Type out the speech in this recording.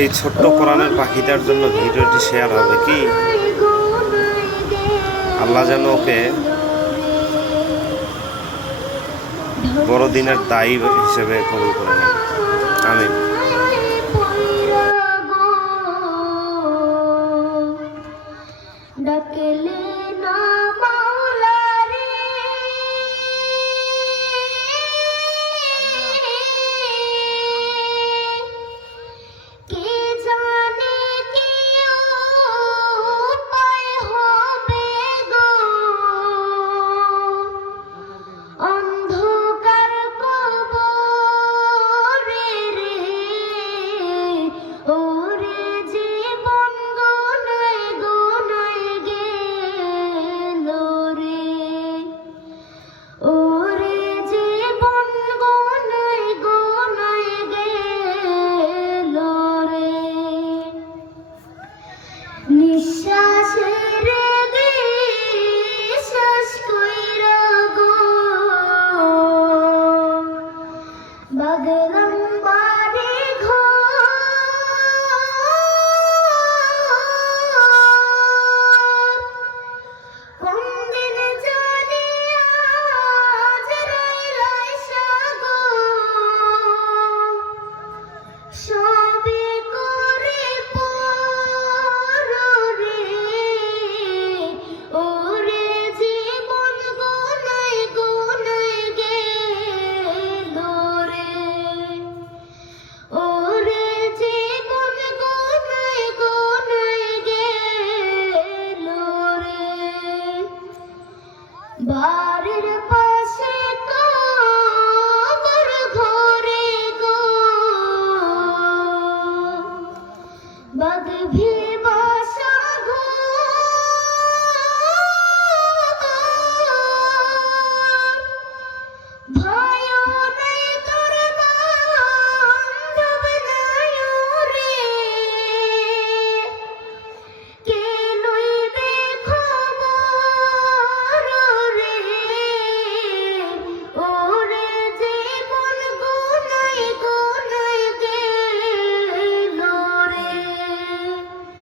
এই ছোট্ট কোরআনের পাখিটার জন্য ভিডিওটি শেয়ার হবে কি? আল্লাহ যেন ওকে বড়দিনের দায়ী হিসেবে কবুল করে নেন। আমিন। ডাকলে না মাওলা রে, কে জানে কি উপায় হবে গো, অন্ধকার কবরে রে, ওরে জীবন গোনায় গোনায় গেল রে, ওরে জীবন গোনায় গোনায় গেল রে, নিঃশ্বাসের বিশ্বাস কইরা গো, বাগলাম বাড়ি ঘর, কোন দিন জানি আজরাইল আইসা গো, সবে করে পর রে, ওরে জীবন গোনায় গোনায় গেল রে, ওরে জীবন গোনায় গোনায় গেল রে, বাড়ির পাশে কবর ঘরে গো, বাগ